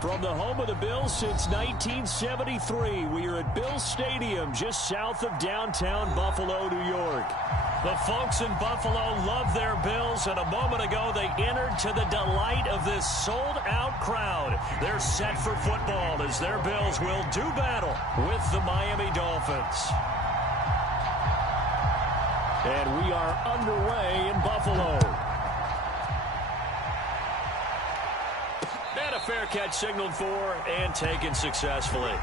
From the home of the Bills since 1973, we are at Bills Stadium just south of downtown Buffalo, New York. The folks in Buffalo love their Bills, and a moment ago they entered to the delight of this sold-out crowd. They're set for football as their Bills will do battle with the Miami Dolphins. And we are underway in Buffalo. And a fair catch signaled for and taken successfully.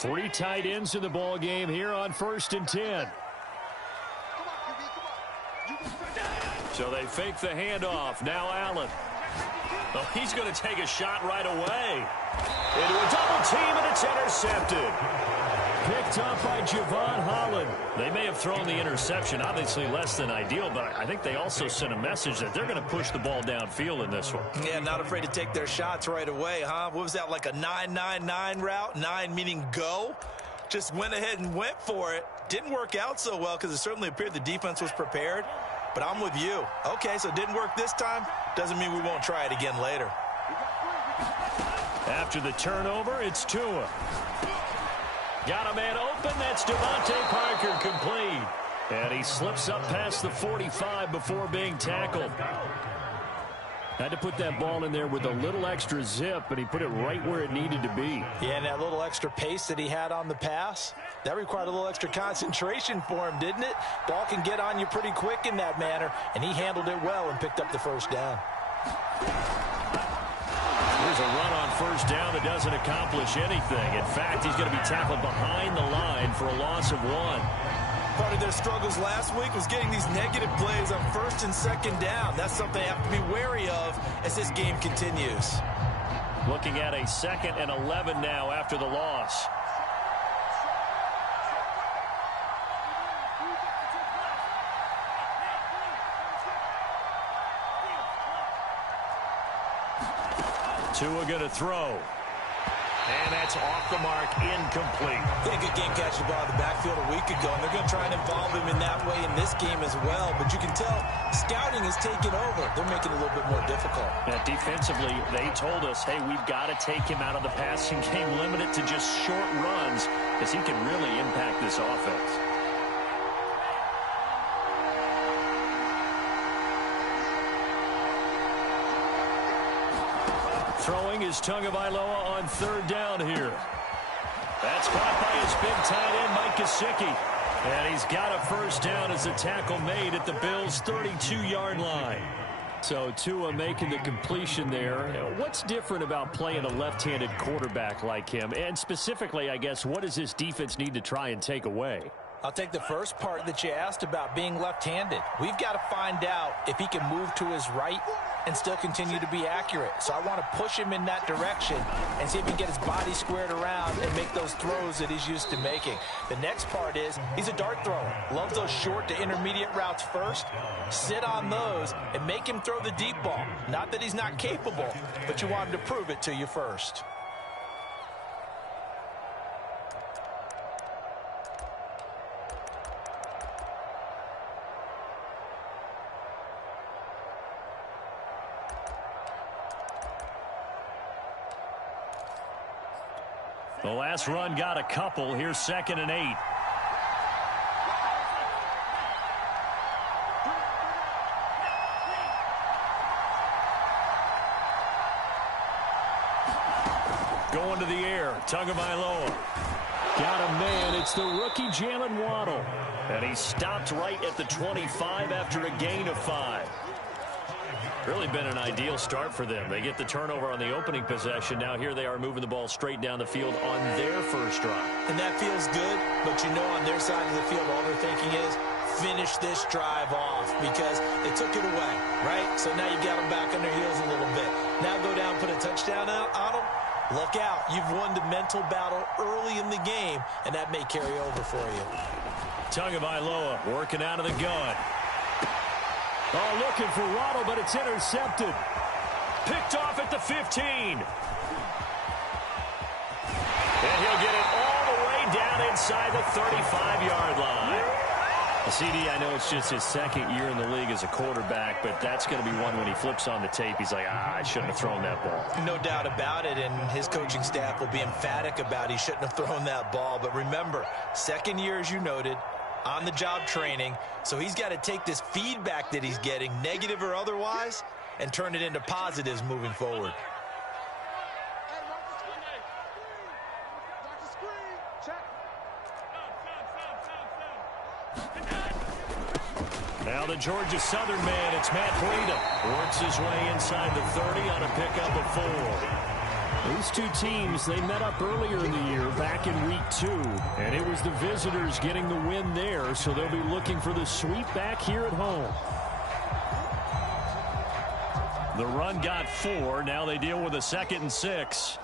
Three tight ends in the ball game here on 1st and 10. So they fake the handoff. Now Allen. Oh, he's going to take a shot right away. Into a double team, and it's intercepted. Picked up by Javon Holland. They may have thrown the interception, obviously less than ideal, but I think they also sent a message that they're going to push the ball downfield in this one. Yeah, not afraid to take their shots right away, huh? What was that, like a 9-9-9 route? 9 meaning go? Just went ahead and went for it. Didn't work out so well because it certainly appeared the defense was prepared. But I'm with you. Okay, so it didn't work this time. Doesn't mean we won't try it again later. After the turnover, it's Tua. Got a man open. That's Devontae Parker complete. And he slips up past the 45 before being tackled. Had to put that ball in there with a little extra zip, but he put it right where it needed to be. Yeah, and that little extra pace that he had on the pass, that required a little extra concentration for him, didn't it? Ball can get on you pretty quick in that manner, and he handled it well and picked up the first down. Here's a run on first down that doesn't accomplish anything. In fact, he's going to be tackled behind the line for a loss of 1. Part of their struggles last week was getting these negative plays on 1st and 2nd down. That's something they have to be wary of as this game continues. Looking at a 2nd and 11 now after the loss. Tua going to throw. And that's off the mark, incomplete. They had a good game catching the ball in the backfield a week ago, and they're going to try and involve him in that way in this game as well. But you can tell scouting has taken over. They're making it a little bit more difficult. Now, defensively, they told us, hey, we've got to take him out of the passing game, limit it to just short runs, because he can really impact this offense. Throwing is Tagovailoa on 3rd down here. That's caught by his big tight end, Mike Gesicki. And he's got a first down as a tackle made at the Bills' 32-yard line. So Tua making the completion there. What's different about playing a left-handed quarterback like him? And specifically, I guess, what does this defense need to try and take away? I'll take the first part that you asked about being left-handed. We've got to find out if he can move to his right and still continue to be accurate. So I want to push him in that direction and see if he can get his body squared around and make those throws that he's used to making. The next part is he's a dart thrower. Loves those short to intermediate routes first. Sit on those and make him throw the deep ball. Not that he's not capable, but you want him to prove it to you first. The last run got a couple. Here's 2nd and 8. Going to the air. Tagovailoa. Got a man. It's the rookie Jalen Waddle. And he stopped right at the 25 after a gain of 5. Really been an ideal start for them. They get the turnover on the opening possession. Now here they are moving the ball straight down the field on their first drive. And that feels good, but you know on their side of the field all they're thinking is finish this drive off because they took it away, right? So now you got them back on their heels a little bit. Now go down, put a touchdown on them. Look out. You've won the mental battle early in the game, and that may carry over for you. Tagovailoa working out of the gun. Oh, looking for Waddle, but it's intercepted. Picked off at the 15. And he'll get it all the way down inside the 35-yard line. CD, I know it's just his second year in the league as a quarterback, but that's going to be one when he flips on the tape. He's like, I shouldn't have thrown that ball. No doubt about it, and his coaching staff will be emphatic about he shouldn't have thrown that ball. But remember, second year, as you noted, on-the-job training, so he's got to take this feedback that he's getting, negative or otherwise, and turn it into positives moving forward. Now the Georgia Southern man, it's Matt Breida. Works his way inside the 30 on a pickup of 4. These two teams, they met up earlier in the year back in week 2, and it was the visitors getting the win there, so they'll be looking for the sweep back here at home. The run got 4. Now they deal with a 2nd and 6.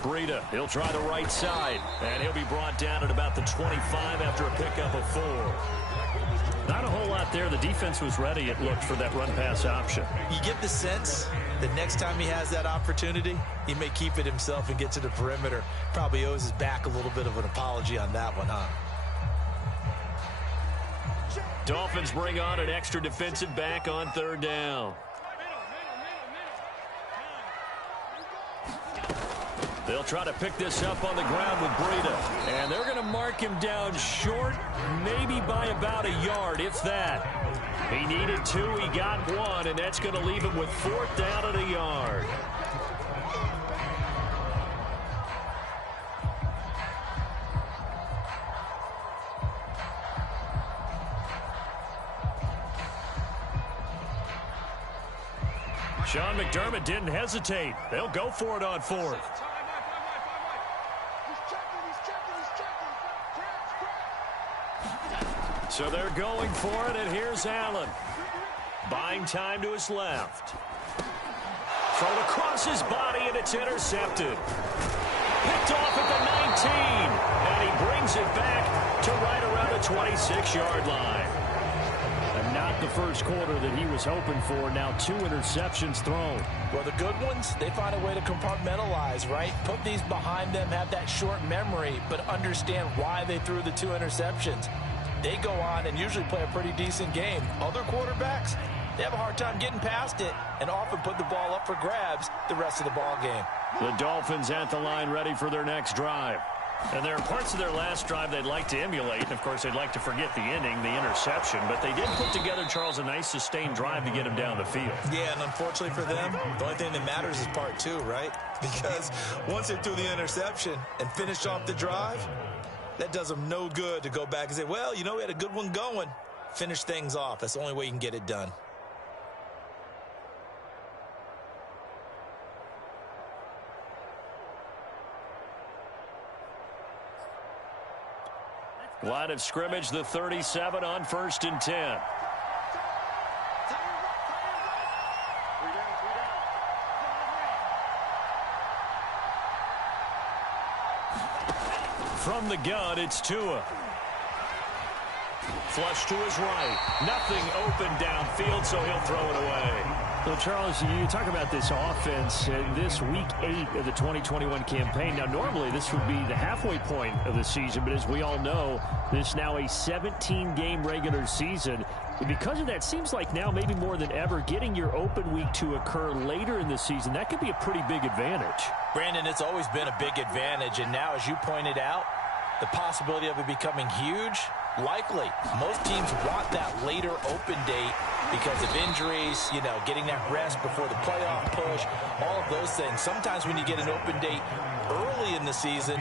Breida, he'll try the right side, and he'll be brought down at about the 25 after a pickup of 4. Not a whole lot there. The defense was ready, it looked, for that run-pass option. You get the sense that next time he has that opportunity, he may keep it himself and get to the perimeter. Probably owes his back a little bit of an apology on that one, huh? Dolphins bring on an extra defensive back on 3rd down. They'll try to pick this up on the ground with Breida. And they're going to mark him down short, maybe by about a yard, if that. He needed 2, he got 1, and that's going to leave him with 4th down at a yard. Sean McDermott didn't hesitate. They'll go for it on 4th. So they're going for it, and here's Allen. Buying time to his left. Thrown across his body, and it's intercepted. Picked off at the 19, and he brings it back to right around the 26-yard line. And not the first quarter that he was hoping for. Now 2 interceptions thrown. Well, the good ones, they find a way to compartmentalize, right? Put these behind them, have that short memory, but understand why they threw the 2 interceptions. They go on and usually play a pretty decent game. Other quarterbacks, they have a hard time getting past it and often put the ball up for grabs the rest of the ball game. The Dolphins at the line ready for their next drive. And there are parts of their last drive they'd like to emulate. And, of course, they'd like to forget the inning, the interception. But they did put together, Charles, a nice sustained drive to get him down the field. Yeah, and unfortunately for them, the only thing that matters is part 2, right? Because once they threw the interception and finished off the drive, that does them no good to go back and say, well, you know, we had a good one going. Finish things off. That's the only way you can get it done. Line of scrimmage, the 37 on 1st and 10. From the gun, it's Tua. Flush to his right. Nothing open downfield, so he'll throw it away. So, Charles, you talk about this offense in this week 8 of the 2021 campaign. Now, normally this would be the halfway point of the season, but as we all know, this is now a 17-game regular season. Because of that, seems like now maybe more than ever, getting your open week to occur later in the season, that could be a pretty big advantage. Brandon, it's always been a big advantage, and now, as you pointed out, The possibility of it becoming huge? Likely. Most teams want that later open date because of injuries, getting that rest before the playoff push, all of those things. Sometimes when you get an open date early in the season,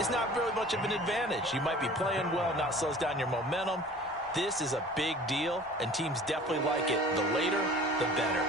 it's not really much of an advantage. You might be playing well, not slows down your momentum. This is a big deal, and teams definitely like it. The later, the better.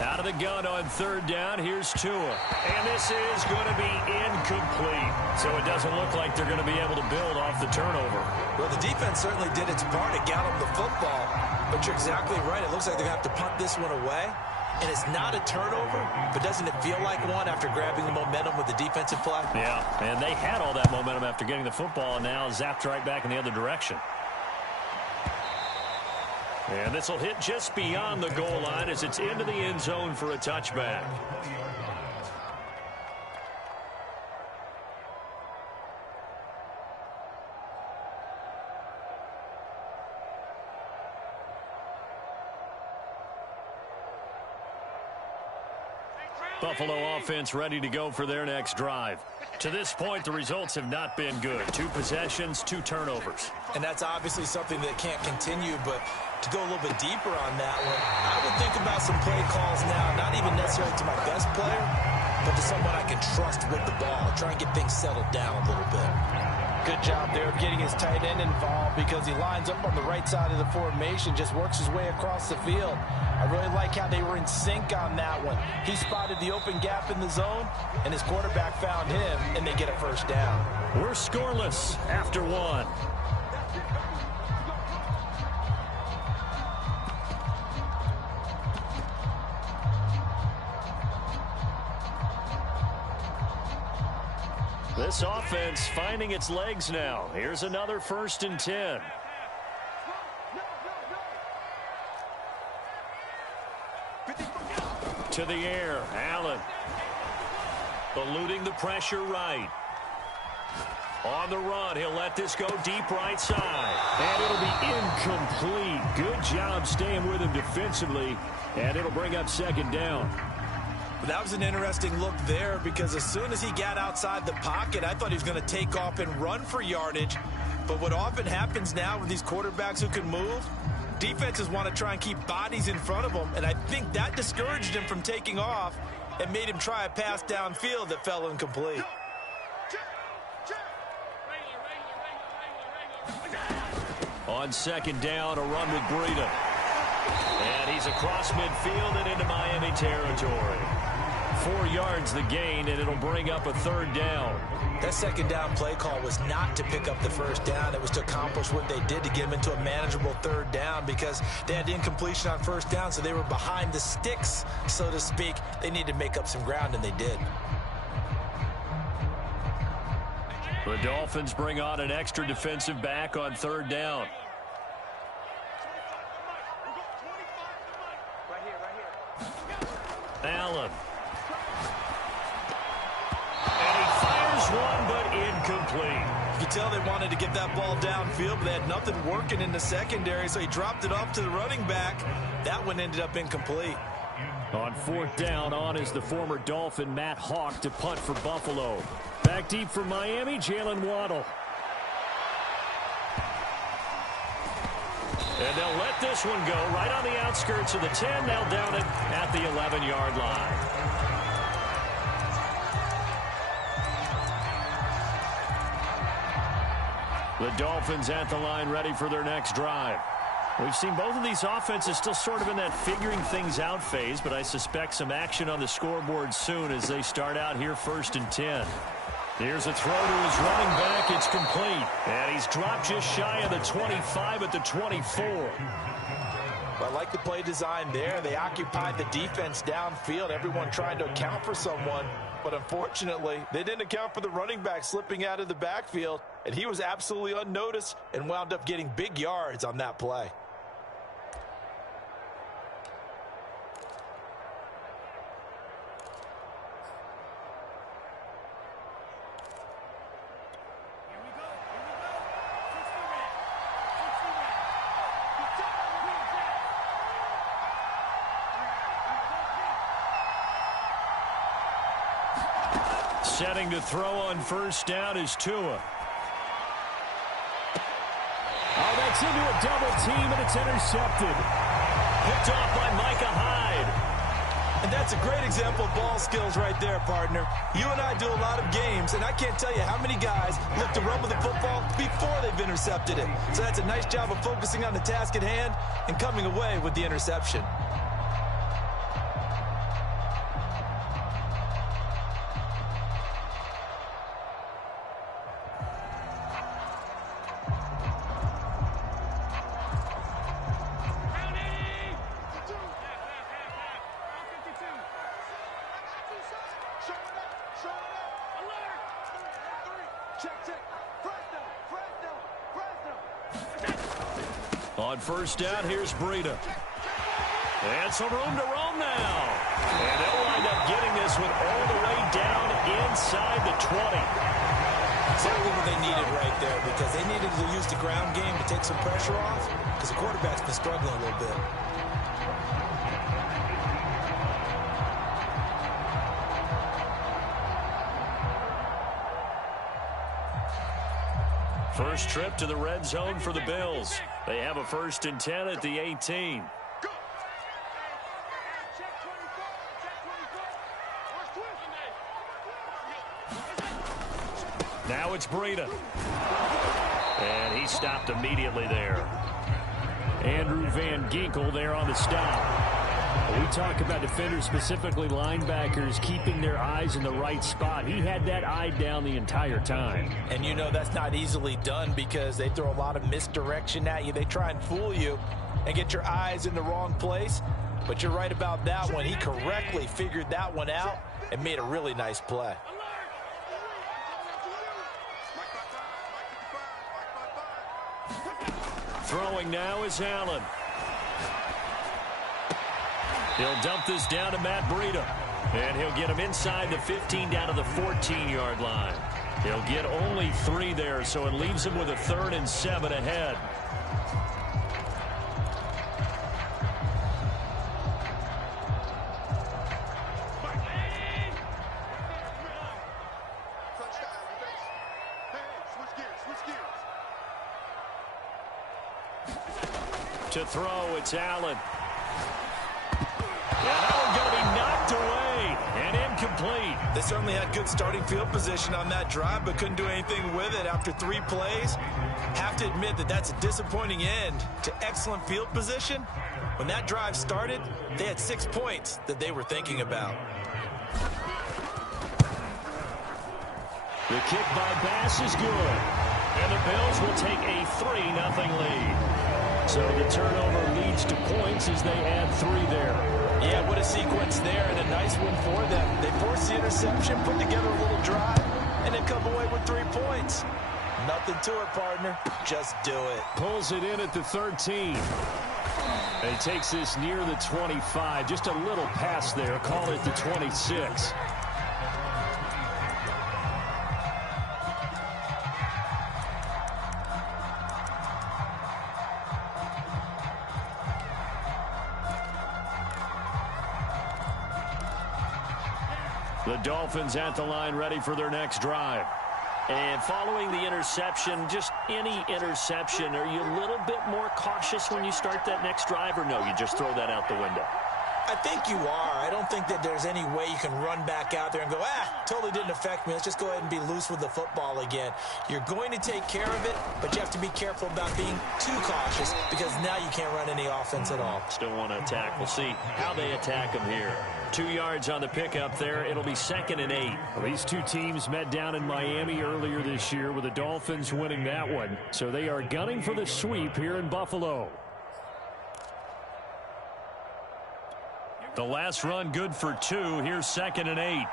Out of the gun on third down. Here's Tua. And this is going to be incomplete. So it doesn't look like they're going to be able to build off the turnover. Well, the defense certainly did its part to gallop the football. But you're exactly right. It looks like they're going to have to punt this one away. And it's not a turnover, but doesn't it feel like one after grabbing the momentum with the defensive play? Yeah, and they had all that momentum after getting the football and now zapped right back in the other direction. And this will hit just beyond the goal line as it's into the end zone for a touchback. Buffalo offense ready to go for their next drive. To this point, the results have not been good. 2 possessions, 2 turnovers. And that's obviously something that can't continue, but to go a little bit deeper on that one, I would think about some play calls now, not even necessarily to my best player, but to someone I can trust with the ball. Try and get things settled down a little bit. Good job there of getting his tight end involved because he lines up on the right side of the formation, just works his way across the field. I really like how they were in sync on that one. He spotted the open gap in the zone, and his quarterback found him, and they get a first down. We're scoreless after 1. This offense finding its legs now. Here's another 1st and 10. To the air, Allen. Eluding the pressure right. On the run, he'll let this go deep right side. And it'll be incomplete. Good job staying with him defensively. And it'll bring up 2nd down. That was an interesting look there because as soon as he got outside the pocket, I thought he was going to take off and run for yardage. But what often happens now with these quarterbacks who can move, defenses want to try and keep bodies in front of them, and I think that discouraged him from taking off and made him try a pass downfield that fell incomplete. On 2nd down, a run with Breida. And he's across midfield and into Miami territory. 4 yards the gain, and it'll bring up a 3rd down. That 2nd down play call was not to pick up the 1st down. It was to accomplish what they did to get him into a manageable 3rd down because they had incompletion on 1st down, so they were behind the sticks, so to speak. They needed to make up some ground, and they did. The Dolphins bring on an extra defensive back on 3rd down. Allen. And he fires one, but incomplete. You could tell they wanted to get that ball downfield, but they had nothing working in the secondary, so he dropped it off to the running back. That one ended up incomplete. On 4th down, on is the former Dolphin Matt Hawk to punt for Buffalo. Back deep for Miami, Jalen Waddle. And they'll let this one go right on the outskirts of the 10. They'll down it at the 11-yard line. The Dolphins at the line ready for their next drive. We've seen both of these offenses still sort of in that figuring things out phase, but I suspect some action on the scoreboard soon as they start out here 1st and 10. Here's a throw to his running back. It's complete. And he's dropped just shy of the 25 at the 24. I like the play design there. They occupied the defense downfield, everyone trying to account for someone. But unfortunately, they didn't account for the running back slipping out of the backfield. And he was absolutely unnoticed and wound up getting big yards on that play. Setting to throw on first down is Tua. Oh, that's into a double team, and it's intercepted. Picked off by Micah Hyde. And that's a great example of ball skills right there, partner. You and I do a lot of games, and I can't tell you how many guys look to run with the football before they've intercepted it. So that's a nice job of focusing on the task at hand and coming away with the interception. On first down, here's Breida. And some room to roam now. And they'll wind up getting this one all the way down inside the 20. Exactly what they needed right there, because they needed to use the ground game to take some pressure off, because the quarterback's been struggling a little bit. First trip to the red zone for the Bills. They have a 1st and 10 at the 18. Now it's Breida. And he stopped immediately there. Andrew Van Ginkel there on the stop. We talk about defenders, specifically linebackers, keeping their eyes in the right spot. He had that eye down the entire time. And you know that's not easily done because they throw a lot of misdirection at you. They try and fool you and get your eyes in the wrong place. But you're right about that one. He correctly figured that one out and made a really nice play. Throwing now is Allen. He'll dump this down to Matt Breida. And he'll get him inside the 15 down to the 14-yard line. He'll get only 3 there, so it leaves him with a 3rd and 7 ahead. To throw, it's Allen. And that one's going to be knocked away and incomplete. They certainly had good starting field position on that drive, but couldn't do anything with it after 3 plays. Have to admit that that's a disappointing end to excellent field position. When that drive started, they had 6 points that they were thinking about. The kick by Bass is good. And the Bills will take a 3-0 lead. So the turnover leads to points as they add 3 there. Yeah, what a sequence there, and a nice one for them. They forced the interception, put together a little drive, and then come away with 3 points. Nothing to it, partner. Just do it. Pulls it in at the 13. And he takes this near the 25. Just a little pass there. Call it the 26. The Dolphins at the line, ready for their next drive. And following the interception, just any interception, are you a little bit more cautious when you start that next drive, or no, you just throw that out the window? I think you are. I don't think that there's any way you can run back out there and go, totally didn't affect me. Let's just go ahead and be loose with the football again. You're going to take care of it, but you have to be careful about being too cautious because now you can't run any offense at all. Still want to attack. We'll see how they attack them here. 2 yards on the pickup there. It'll be 2nd and 8. Well, these 2 teams met down in Miami earlier this year with the Dolphins winning that one. So they are gunning for the sweep here in Buffalo. The last run good for 2. Here's 2nd and 8.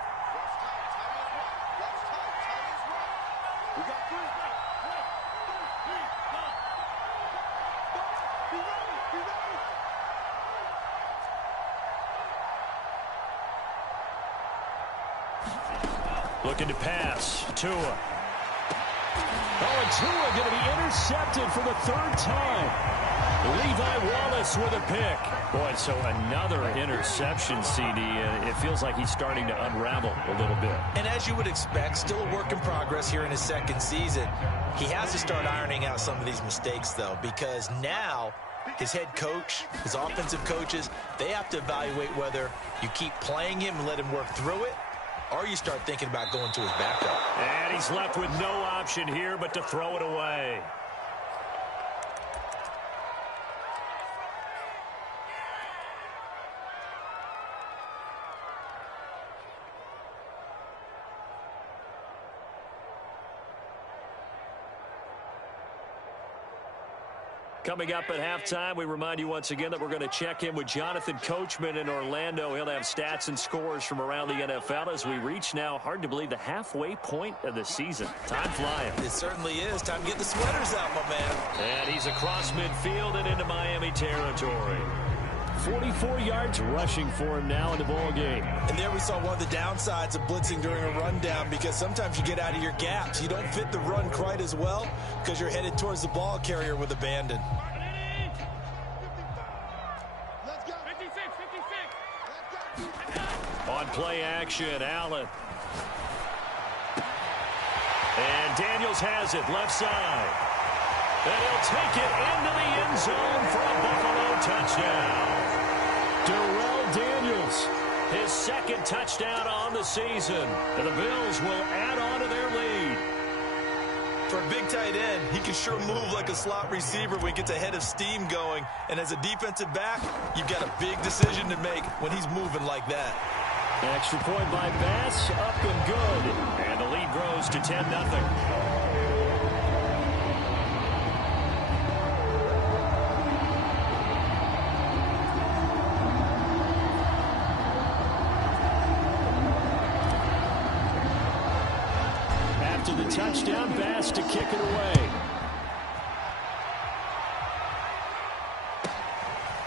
Looking to pass. Tua. Oh, and Tua going to be intercepted for the 3rd time. Levi Wallace with a pick. Boy, so another interception, CD. It feels like he's starting to unravel a little bit. And as you would expect, still a work in progress here in his second season. He has to start ironing out some of these mistakes, though, because now his head coach, his offensive coaches, they have to evaluate whether you keep playing him and let him work through it, or you start thinking about going to his backup. And he's left with no option here but to throw it away. Coming up at halftime, we remind you once again that we're going to check in with Jonathan Coachman in Orlando. He'll have stats and scores from around the NFL as we reach now, hard to believe, the halfway point of the season. Time flying. It certainly is. Time to get the sweaters out, my man. And he's across midfield and into Miami territory. 44 yards rushing for him now in the ball game. And there we saw one of the downsides of blitzing during a rundown, because sometimes you get out of your gaps. You don't fit the run quite as well because you're headed towards the ball carrier with abandon. On play action, Allen. And Daniels has it, left side. And he'll take it into the end zone for a Buffalo touchdown. Darrell Daniels, his second touchdown on the season. And the Bills will add on to their lead. For a big tight end, he can sure move like a slot receiver when he gets a head of steam going. And as a defensive back, you've got a big decision to make when he's moving like that. Extra point by Bass, up and good. And the lead grows to 10-0. Touchdown, Bass to kick it away.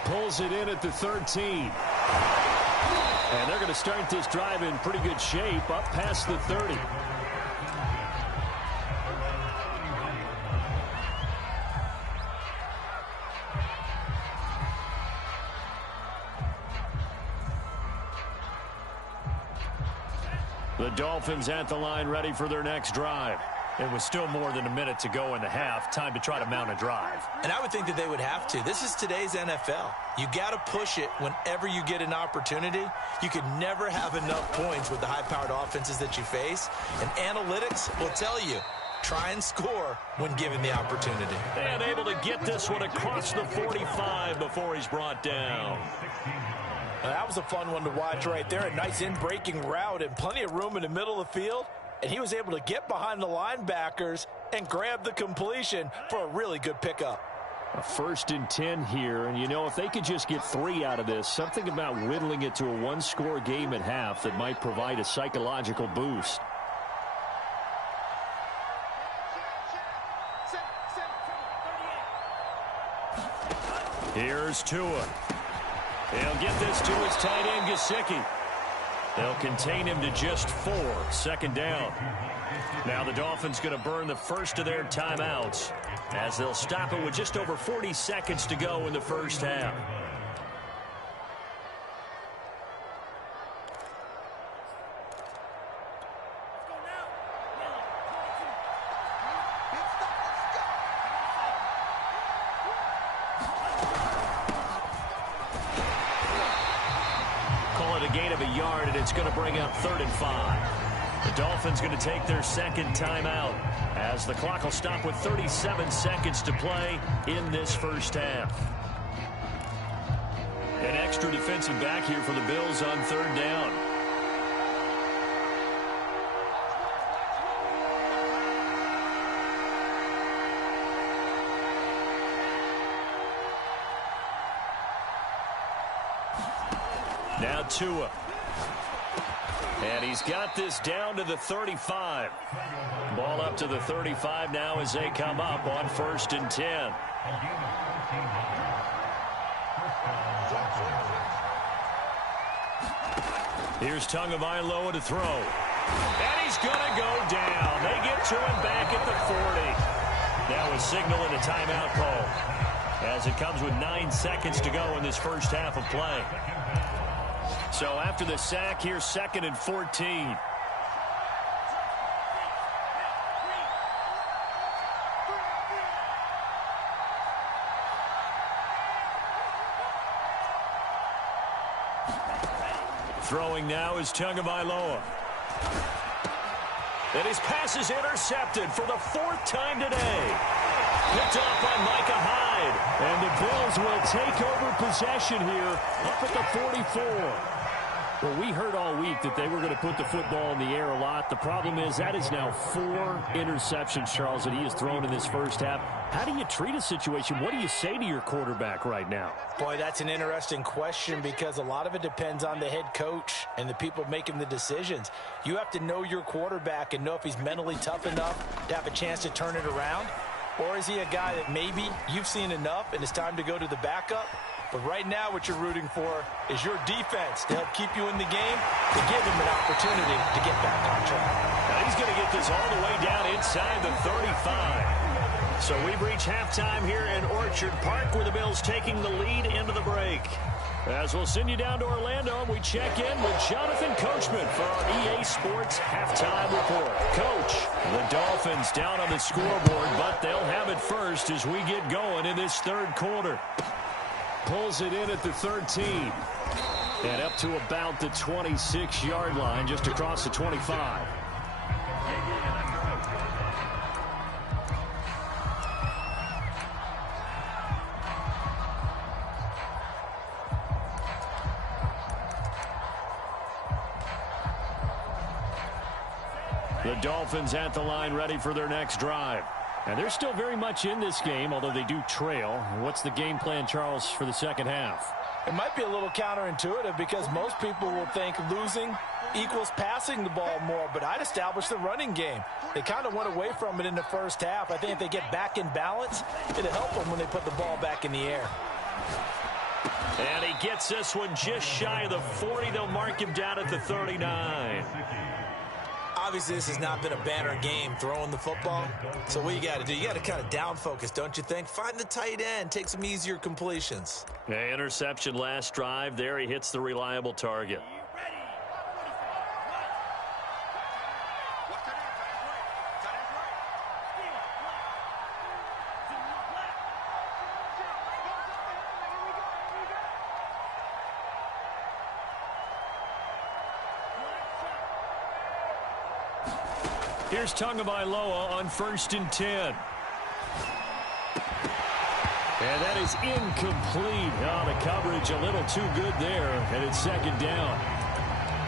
Pulls it in at the 13. And they're going to start this drive in pretty good shape, up past the 30. The Dolphins at the line ready for their next drive. It was still more than a minute to go in the half. Time to try to mount a drive. And I would think that they would have to. This is today's NFL. You got to push it whenever you get an opportunity. You can never have enough points with the high-powered offenses that you face. And analytics will tell you, try and score when given the opportunity. And able to get this one across the 45 before he's brought down. That was a fun one to watch right there. A nice in-breaking route and plenty of room in the middle of the field. And he was able to get behind the linebackers and grab the completion for a really good pickup. A 1st and 10 here. And, you know, if they could just get 3 out of this, something about whittling it to a one-score game at half that might provide a psychological boost. Here's Tua. He'll get this to his tight end, Gesicki. They'll contain him to just 4. 2nd down. Now the Dolphins going to burn the first of their timeouts as they'll stop it with just over 40 seconds to go in the first half. It's going to bring up 3rd and 5. The Dolphins going to take their second timeout as the clock will stop with 37 seconds to play in this first half. An extra defensive back here for the Bills on 3rd down. Now Tua. And he's got this down to the 35. Ball up to the 35 now as they come up on 1st and 10. Here's Tagovailoa to throw. And he's going to go down. They get to him back at the 40. Now a signal and a timeout call. as it comes with 9 seconds to go in this first half of play. So after the sack, here's 2nd and 14. Throwing now is Tagovailoa. And his pass is intercepted for the 4th time today. Picked off by Micah Hyde. And the Bills will take over possession here up at the 44. Well, we heard all week that they were going to put the football in the air a lot. The problem is that is now 4 interceptions, Charles, that he has thrown in this first half. How do you treat a situation? What do you say to your quarterback right now? Boy, that's an interesting question because a lot of it depends on the head coach and the people making the decisions. You have to know your quarterback and know if he's mentally tough enough to have a chance to turn it around. Or is he a guy that maybe you've seen enough and it's time to go to the backup? But right now what you're rooting for is your defense to help keep you in the game, to give him an opportunity to get back on track. Now he's going to get this all the way down inside the 35. So we've reached halftime here in Orchard Park where the Bills taking the lead into the break. As we'll send you down to Orlando, we check in with Jonathan Coachman for our EA Sports Halftime Report. Coach, the Dolphins down on the scoreboard, but they'll have it first as we get going in this third quarter. Pulls it in at the 13. And up to about the 26-yard line, just across the 25. The Dolphins at the line ready for their next drive. And they're still very much in this game, although they do trail. What's the game plan, Charles, for the second half? It might be a little counterintuitive because most people will think losing equals passing the ball more, but I'd establish the running game. They kind of went away from it in the first half. I think if they get back in balance, it'll help them when they put the ball back in the air. And he gets this one just shy of the 40. They'll mark him down at the 39. Obviously, this has not been a banner game throwing the football. So what you got to do, you got to kind of down focus, don't you think? Find the tight end, take some easier completions. Yeah, interception last drive. There he hits the reliable target. Here's Tagovailoa on 1st and 10. And that is incomplete. Oh, the coverage a little too good there, and it's 2nd down.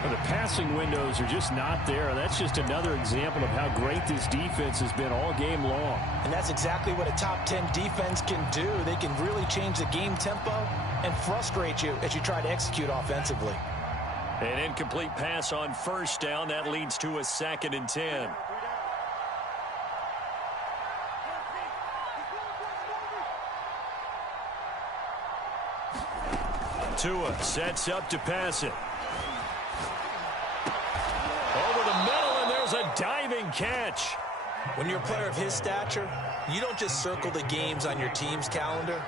Well, the passing windows are just not there. That's just another example of how great this defense has been all game long. And that's exactly what a top 10 defense can do. They can really change the game tempo and frustrate you as you try to execute offensively. An incomplete pass on 1st down. That leads to a 2nd and 10. Tua sets up to pass it. Over the middle, and there's a diving catch. When you're a player of his stature, you don't just circle the games on your team's calendar.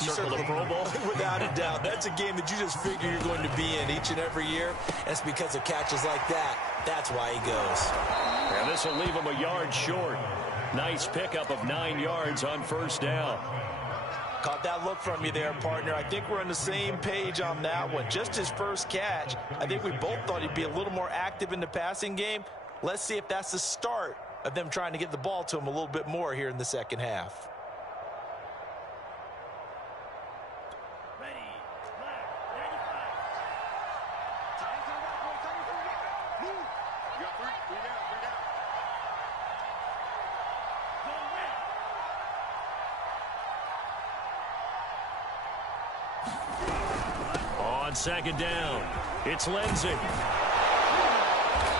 You circle the Pro Bowl? Without a doubt. That's a game that you just figure you're going to be in each and every year. And it's because of catches like that. That's why he goes. And this will leave him a yard short. Nice pickup of 9 yards on 1st down. Caught that look from you there, partner. I think we're on the same page on that one. Just his first catch. I think we both thought he'd be a little more active in the passing game. Let's see if that's the start of them trying to get the ball to him a little bit more here in the second half. On 2nd down, it's Lindsey.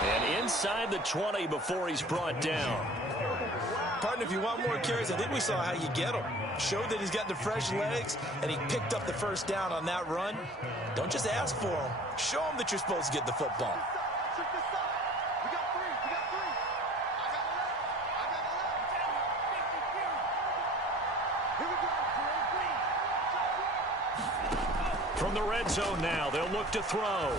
And inside the 20 before he's brought down. Partner, if you want more carries, I think we saw how you get him. Showed that he's got the fresh legs, and he picked up the 1st down on that run. Don't just ask for him. Show him that you're supposed to get the football. From the red zone now, they'll look to throw.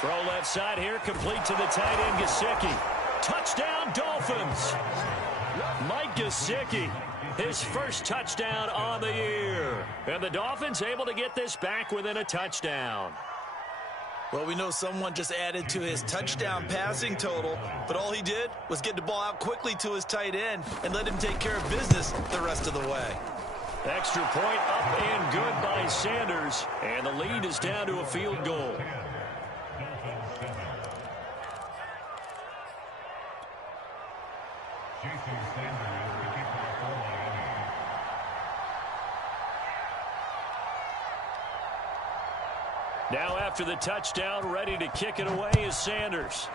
Throw left side here, complete to the tight end, Gesicki. Touchdown, Dolphins. Mike Gesicki, his first touchdown on the year. And the Dolphins able to get this back within a touchdown. Well, we know someone just added to his touchdown passing total, but all he did was get the ball out quickly to his tight end and let him take care of business the rest of the way. Extra point up and good by Sanders, and the lead is down to a field goal. Now after the touchdown, ready to kick it away is Sanders.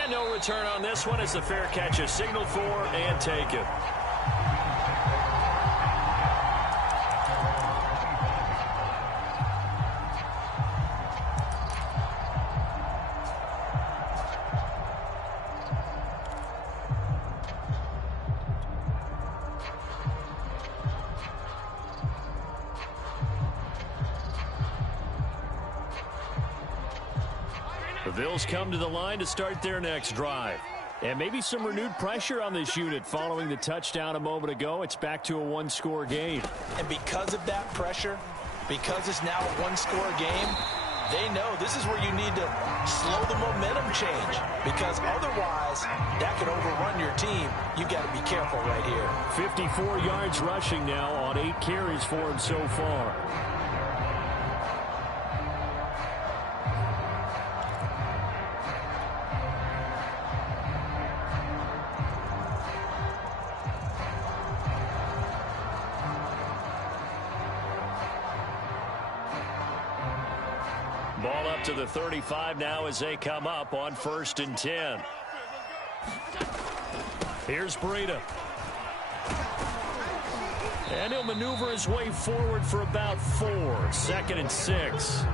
And no return on this one as the fair catch is signaled for and taken. The Bills come to the line to start their next drive. And maybe some renewed pressure on this unit following the touchdown a moment ago. It's back to a one-score game. And because of that pressure, because it's now a one-score game, they know this is where you need to slow the momentum change. Because otherwise, that could overrun your team. You've got to be careful right here. 54 yards rushing now on 8 carries for him so far. Ball up to the 35 now as they come up on 1st and 10. Here's Breida. And he'll maneuver his way forward for about 4. 2nd and 6.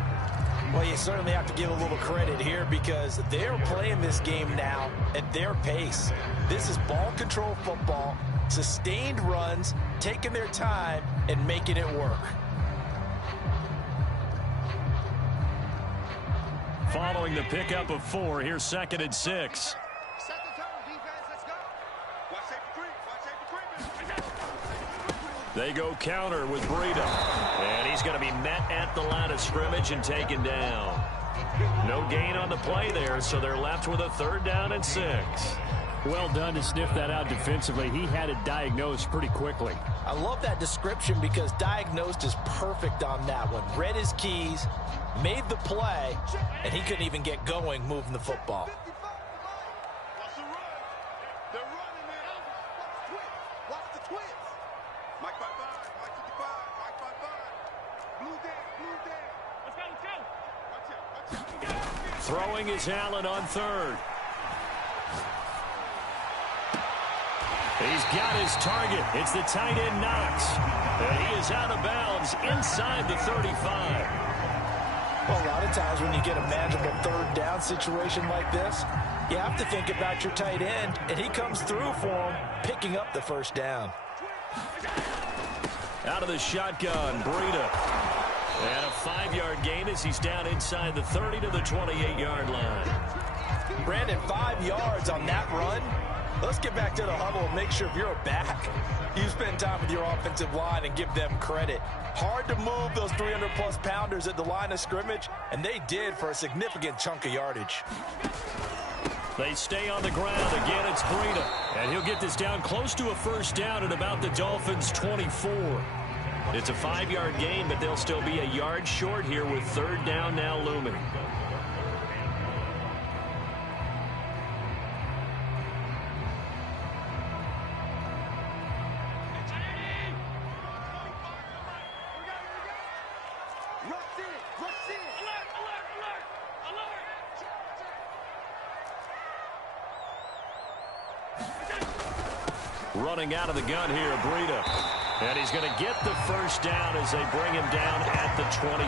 Well, you certainly have to give a little credit here because they're playing this game now at their pace. This is ball control football, sustained runs, taking their time and making it work. Following the pickup of 4, here's 2nd and 6. They go counter with Breida. And he's going to be met at the line of scrimmage and taken down. No gain on the play there, so they're left with a 3rd down and 6. Well done to sniff that out defensively. He had it diagnosed pretty quickly. I love that description because diagnosed is perfect on that one. Read his keys, made the play, and he couldn't even get going moving the football. Throwing is Allen on 3rd. He's got his target. It's the tight end Knox. And he is out of bounds inside the 35. Well, a lot of times when you get a manageable 3rd down situation like this, you have to think about your tight end, and he comes through for him, picking up the 1st down. Out of the shotgun, Breida. And a 5-yard gain as he's down inside the 30 to the 28-yard line. Brandon, 5 yards on that run. Let's get back to the huddle and make sure if you're a back, you spend time with your offensive line and give them credit. Hard to move those 300-plus pounders at the line of scrimmage, and they did for a significant chunk of yardage. They stay on the ground. Again, it's Breida. And he'll get this down close to a 1st down at about the Dolphins' 24. It's a 5-yard gain, but they'll still be a yard short here with 3rd down now looming. Running out of the gun here, Breida. And he's going to get the 1st down as they bring him down at the 23.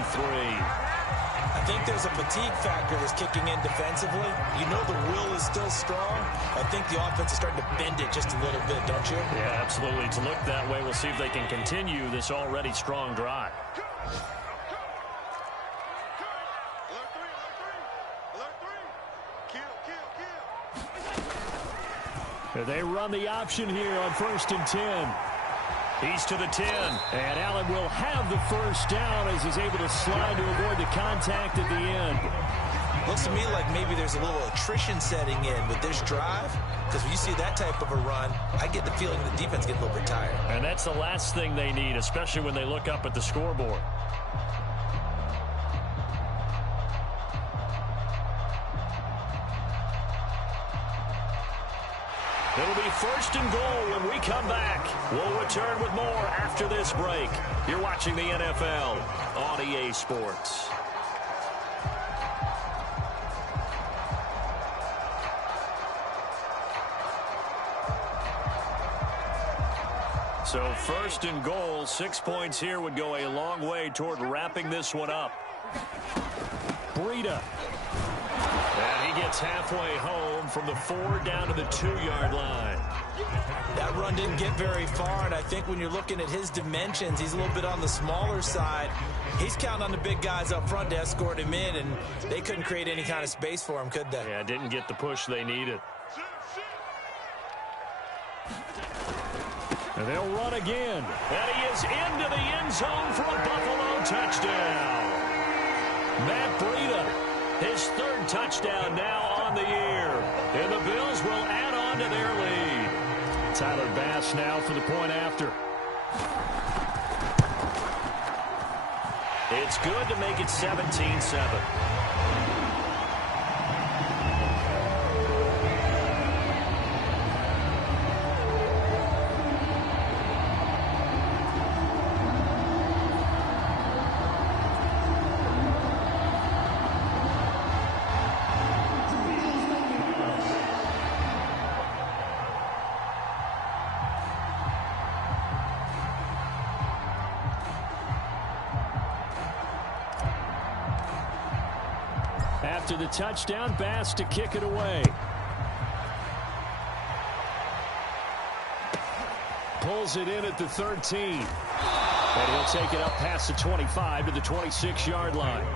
I think there's a fatigue factor that's kicking in defensively. You know the will is still strong. I think the offense is starting to bend it just a little bit, don't you? Yeah, absolutely. To look that way, we'll see if they can continue this already strong drive. They run the option here on 1st and 10. He's to the 10. And Allen will have the first down as he's able to slide to avoid the contact at the end. Looks to me like maybe there's a little attrition setting in with this drive, because when you see that type of a run, I get the feeling the defense gets a little bit tired. And that's the last thing they need, especially when they look up at the scoreboard. It'll be 1st and goal when we come back. We'll return with more after this break. You're watching the NFL on EA Sports. So 1st and goal, 6 points here would go a long way toward wrapping this one up. Breida. And he gets halfway home from the 4 down to the 2-yard line. That run didn't get very far, and I think when you're looking at his dimensions, he's a little bit on the smaller side. He's counting on the big guys up front to escort him in, and they couldn't create any kind of space for him, could they? Yeah, didn't get the push they needed. And they'll run again. And he is into the end zone for a Buffalo touchdown. Matt Breida, his 3rd touchdown now on the year. And the Bills will add on to their lead. Tyler Bass now for the point after. It's good to make it 17-7. After the touchdown, Bass to kick it away. Pulls it in at the 13. And he'll take it up past the 25 to the 26-yard line.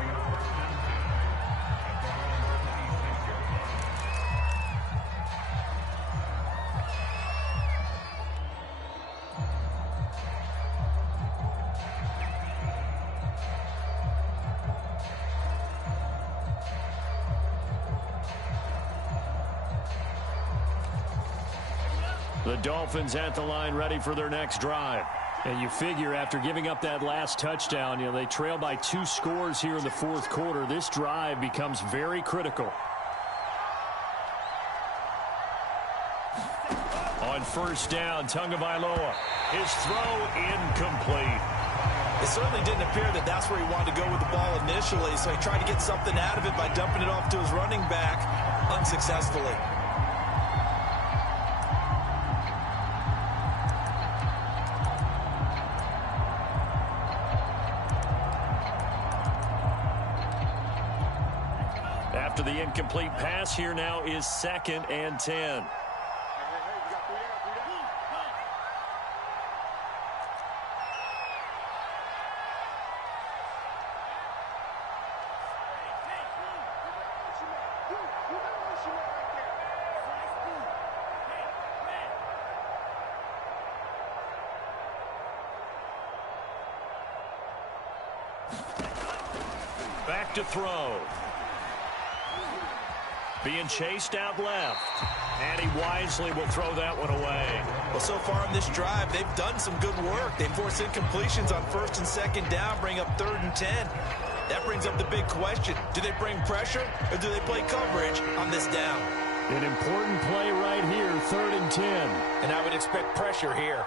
The Dolphins at the line ready for their next drive. And you figure after giving up that last touchdown, they trail by 2 scores here in the 4th quarter. This drive becomes very critical. On 1st down, Tagovailoa. His throw incomplete. It certainly didn't appear that that's where he wanted to go with the ball initially, so he tried to get something out of it by dumping it off to his running back unsuccessfully. After the incomplete pass, here now is 2nd and 10. Back to throw. Being chased out left. And he wisely will throw that one away. Well, so far in this drive, they've done some good work. They force incompletions on 1st and 2nd down, bring up 3rd and 10. That brings up the big question. Do they bring pressure or do they play coverage on this down? An important play right here, 3rd and 10. And I would expect pressure here.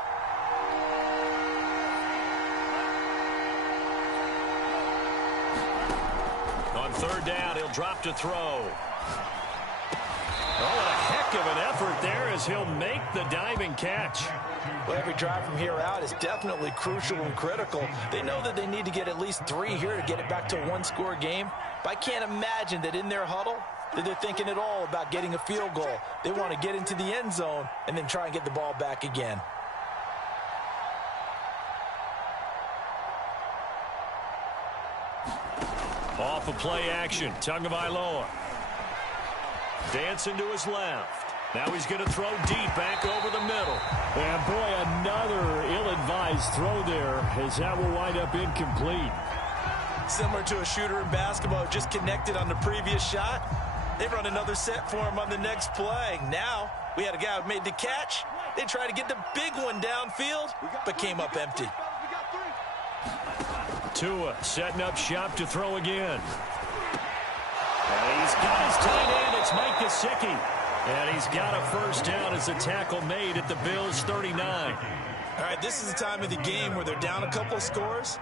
On 3rd down, he'll drop to throw. Oh, what a heck of an effort there as as he'll make the diving catch. Well, every drive from here out is definitely crucial and critical. They know that they need to get at least 3 here to get it back to a one-score game. But I can't imagine that in their huddle that they're thinking at all about getting a field goal. They want to get into the end zone and then try and get the ball back again. Off of play action, Tagovailoa. Dancing to his left. Now he's going to throw deep back over the middle. And boy, another ill-advised throw there, as that will wind up incomplete. Similar to a shooter in basketball, just connected on the previous shot. They run another set for him on the next play. Now, we had a guy who made the catch. They tried to get the big one downfield, but came up empty. Tua setting up shop to throw again. And he's got his tight end. It's Mike Gesicki. And he's got a first down as a tackle made at the Bills' 39. All right, this is the time of the game where they're down a couple of scores,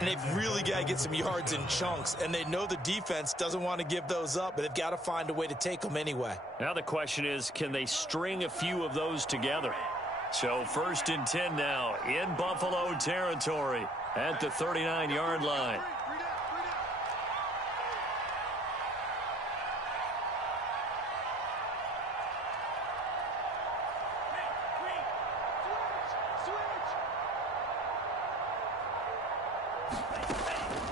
and they've really got to get some yards in chunks. And they know the defense doesn't want to give those up, but they've got to find a way to take them anyway. Now the question is, can they string a few of those together? So 1st and 10 now in Buffalo territory at the 39-yard line.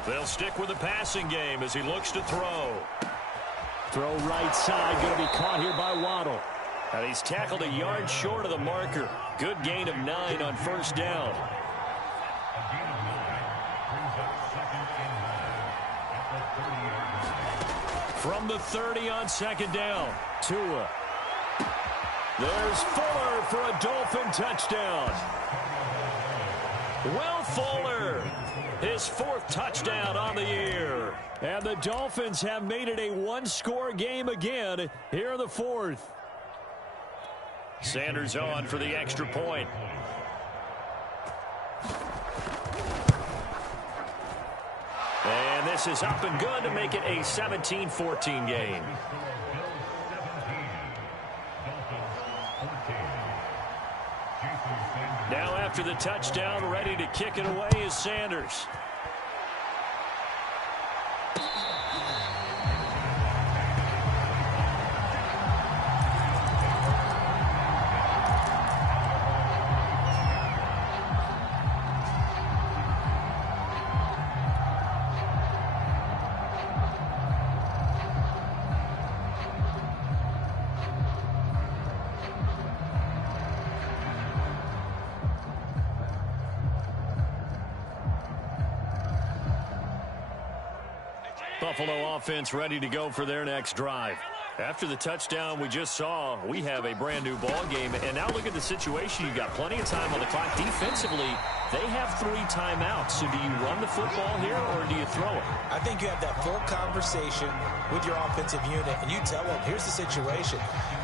They'll stick with the passing game as he looks to throw. Throw right side, going to be caught here by Waddle. And he's tackled a yard short of the marker. Good gain of 9 on first down. From the 30 on second down, Tua. There's Fuller for a Dolphin touchdown. Will Fuller, his 4th touchdown on the year. And the Dolphins have made it a one-score game again here in the 4th. Sanders on for the extra point. And this is up and good to make it a 17-14 game. Now after the touchdown, ready to kick it away is Sanders. Buffalo offense ready to go for their next drive. After the touchdown we just saw, we have a brand new ball game. And now look at the situation. You got plenty of time on the clock. Defensively, they have 3 timeouts. So do you run the football here or do you throw it? I think you have that full conversation with your offensive unit, and you tell them, here's the situation.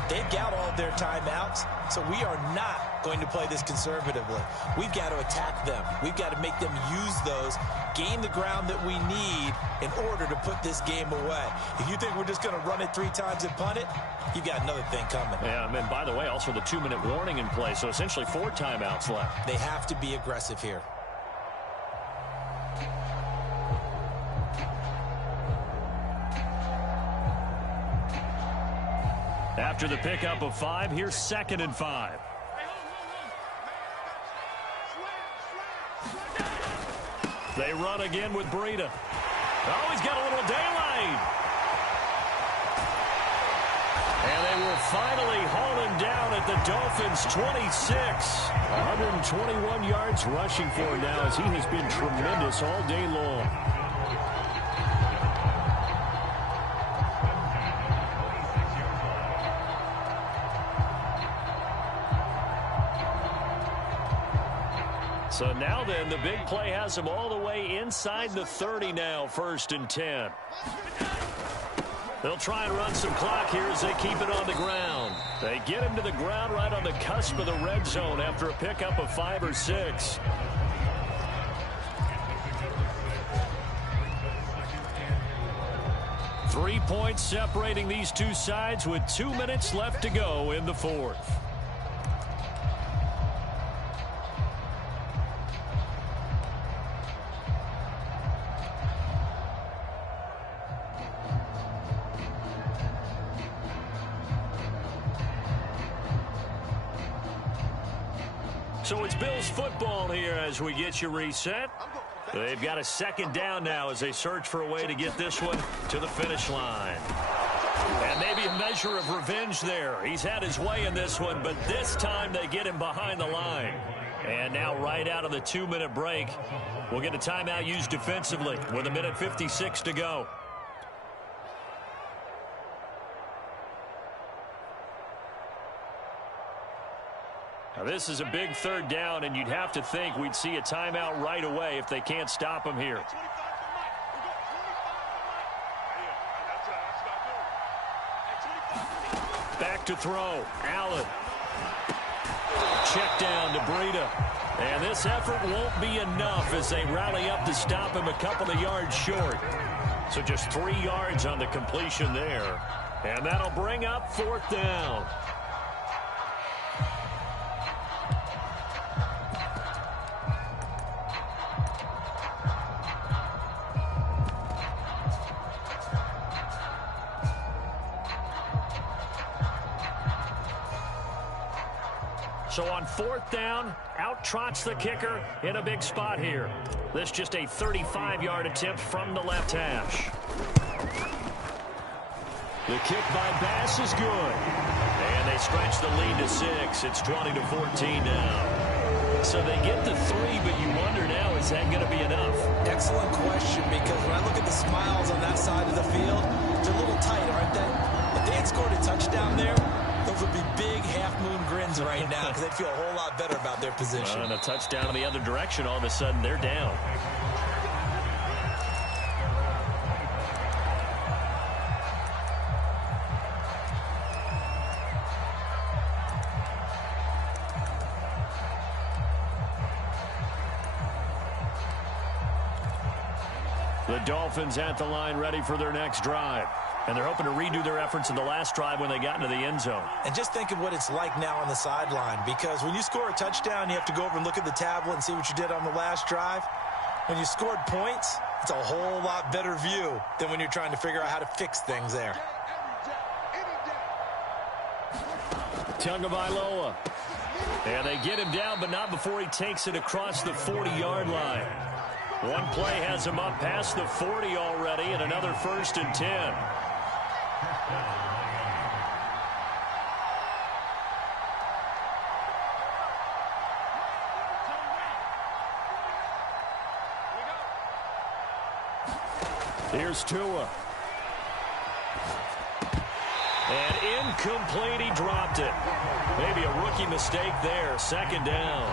They've got all of their timeouts, so we are not going to play this conservatively. We've got to attack them. We've got to make them use those, gain the ground that we need in order to put this game away. If you think we're just going to run it 3 times and punt it, you've got another thing coming. Yeah, and by the way, also the 2-minute warning in play, so essentially 4 timeouts left. They have to be aggressive here. After the pickup of 5, here's 2nd and 5. They run again with Breida. Oh, he's got a little daylight. And they will finally haul him down at the Dolphins' 26. 121 yards rushing for him now as he has been tremendous all day long. So now then, the big play has him all the way inside the 30 now, 1st and 10. They'll try and run some clock here as they keep it on the ground. They get him to the ground right on the cusp of the red zone after a pickup of 5 or 6. Three points separating these two sides with 2 minutes left to go in the 4th. So it's Bills football here as we get you reset. They've got a second down now as they search for a way to get this one to the finish line. And maybe a measure of revenge there. He's had his way in this one, but this time they get him behind the line. And now right out of the 2-minute break, we'll get a timeout used defensively with 1:56 to go. Now this is a big third down, and you'd have to think we'd see a timeout right away if they can't stop him here. Back to throw. Allen. Check down to Breida. And this effort won't be enough as they rally up to stop him a couple of yards short. So just 3 yards on the completion there. And that'll bring up 4th down. So on 4th down, out trots the kicker in a big spot here. This just a 35-yard attempt from the left hash. The kick by Bass is good. And they stretch the lead to 6. It's 20-14 now. So they get the 3, but you wonder now, is that going to be enough? Excellent question, because when I look at the smiles on that side of the field, they're a little tight, aren't they? If they had scored a touchdown there, those would be big half-moon grins right now because they'd feel a whole lot better about their position. And a touchdown in the other direction, all of a sudden they're down. The Dolphins at the line ready for their next drive. And they're hoping to redo their efforts in the last drive when they got into the end zone. And just think of what it's like now on the sideline, because when you score a touchdown, you have to go over and look at the tablet and see what you did on the last drive. When you scored points, it's a whole lot better view than when you're trying to figure out how to fix things there. Tagovailoa. And they get him down, but not before he takes it across the 40-yard line. One play has him up past the 40 already, and another 1st and 10. Here's Tua. And incomplete, he dropped it. Maybe a rookie mistake there, 2nd down.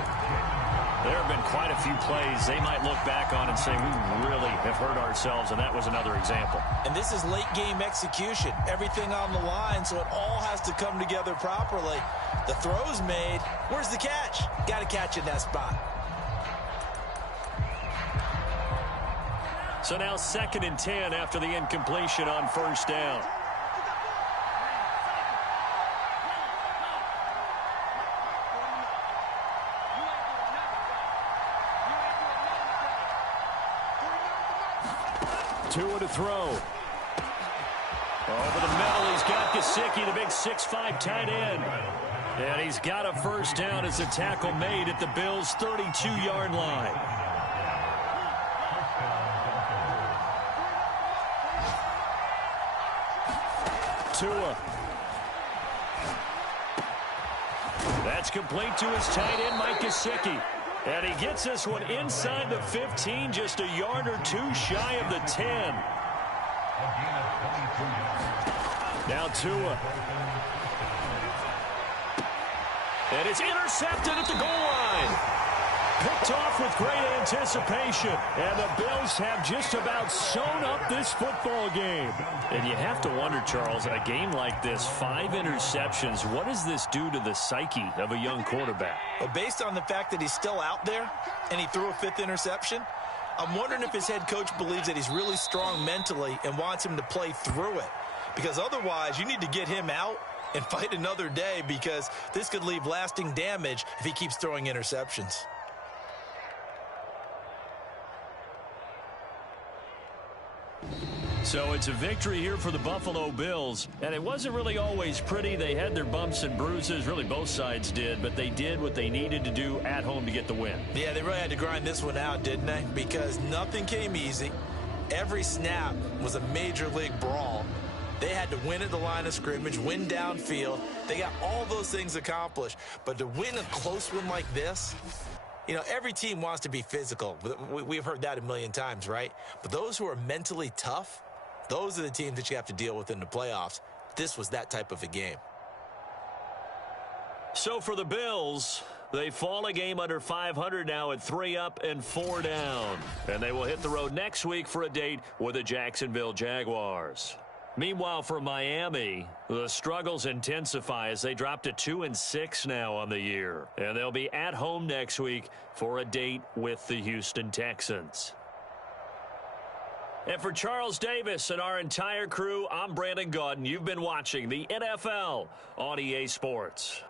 There have been quite a few plays they might look back on and say, we really have hurt ourselves, and that was another example. And this is late-game execution. Everything on the line, so it all has to come together properly. The throw's made. Where's the catch? Got to catch in that spot. So now 2nd and 10 after the incompletion on 1st down. Tua to throw. Over the middle, he's got Gesicki, the big 6'5" tight end. And he's got a 1st down as the tackle made at the Bills' 32-yard line. Tua. That's complete to his tight end, Mike Gesicki. And he gets this one inside the 15, just a yard or 2 shy of the 10. Now Tua. And it's intercepted at the goal line. Picked off with great anticipation. And the Bills have just about sewn up this football game. And you have to wonder, Charles, in a game like this, 5 interceptions, what does this do to the psyche of a young quarterback? Well, based on the fact that he's still out there and he threw a 5th interception, I'm wondering if his head coach believes that he's really strong mentally and wants him to play through it. Because otherwise, you need to get him out and fight another day, because this could leave lasting damage if he keeps throwing interceptions. So it's a victory here for the Buffalo Bills, and it wasn't really always pretty. They had their bumps and bruises, really both sides did, but they did what they needed to do at home to get the win. Yeah, they really had to grind this one out, didn't they? Because nothing came easy. Every snap was a major league brawl. They had to win at the line of scrimmage, win downfield. They got all those things accomplished. But to win a close one like this, you know, every team wants to be physical. We've heard that a million times, right? But those who are mentally tough, those are the teams that you have to deal with in the playoffs. This was that type of a game. So for the Bills, they fall a game under 500 now at 3 up and 4 down. And they will hit the road next week for a date with the Jacksonville Jaguars. Meanwhile, for Miami, the struggles intensify as they drop to 2-6 now on the year. And they'll be at home next week for a date with the Houston Texans. And for Charles Davis and our entire crew, I'm Brandon Gaudin. You've been watching the NFL on EA Sports.